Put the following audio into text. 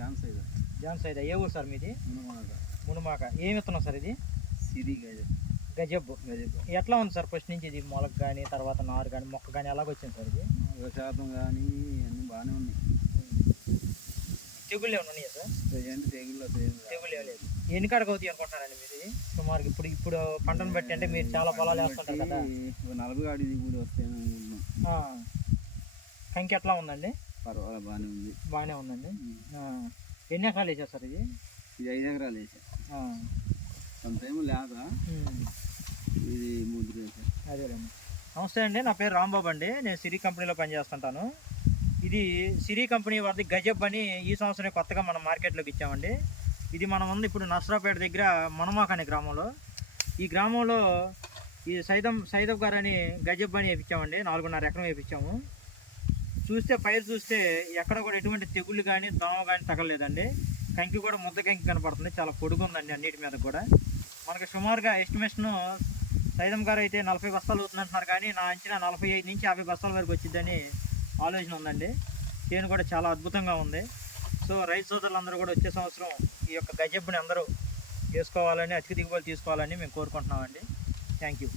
John Saida. ఏ ఊరు sir మీది? మునుమాక. ఏమి విత్తనం సార్ ఇది? సిరి గజబ్బు. ఎట్లా ఉంది సార్ ఫస్ట్ నుంచి ఇది? మొలక కానీ తర్వాత నారు కానీ మొక్క కానీ ఎలాగొచ్చింది సార్ ఇది? 1% కానీ అన్నీ బాగానే ఉన్నాయి. తెగుళ్ళు ఏమైనా ఉన్నాయా సార్? తెగుళ్ళు ఏం లేదు. ఎన్ని కాడకు అవుతాయి అనుకుంటున్నారండి మీరు ఇది సుమారుగా? ఇప్పుడు పంటను బట్టి అంటే మీరు చాలా పొలాలు వేస్తుంటారు కదా. 40 కాడి దిగుబడి వస్తాయి. కంకి ఎట్లా ఉందండి? పర్వాలేదు, బాగానే ఉందండి. ఎన్ని ఎకరాలు వేసారు సార్ ఇది? 5 ఎకరాలు వేసా. అంతేమో లేదా, ఇది 3 వేసా. అదేలేండి. నమస్తే అండి, నా పేరు రాంబాబు అండి. నేను సిరి కంపెనీలో పనిచేస్తుంటాను. ఇది సిరి కంపెనీ వారిది గజబ్ అని ఈ సంవత్సరం కొత్తగా మనం మార్కెట్లోకి ఇచ్చామండి. ఇది మనం ఉంది ఇప్పుడు నర్సరావుపేట దగ్గర మునమాక అనే గ్రామంలో. ఈ గ్రామంలో ఈ సైదబ్ గారు అని గజబ్ అని వేయించామండి. 4.5 ఎకరం వేయించాము. పైరు చూస్తే ఎక్కడ కూడా ఎటువంటి తెగుళ్ళు కానీ దోమ కానీ తగలలేదండి. కంకి కూడా ముద్ద కంకి కనపడుతుంది, చాలా పొడుగు ఉందండి అన్నిటి మీద కూడా. మనకు సుమారుగా ఎస్టిమేషన్ సైదం గారు అయితే 40 బస్తాలు అవుతుందంటున్నారు, కానీ నా అంచనా 45 నుంచి 50 బస్తాల వరకు వచ్చిందని ఆలోచన ఉందండి. చేను కూడా చాలా అద్భుతంగా ఉంది. సో రైతు సోదరులందరూ కూడా వచ్చే సంవత్సరం ఈ యొక్క గజబ్బుని అందరూ వేసుకోవాలని, అధిక దిగుబడి తీసుకోవాలని మేము కోరుకుంటున్నామండి. Thank you.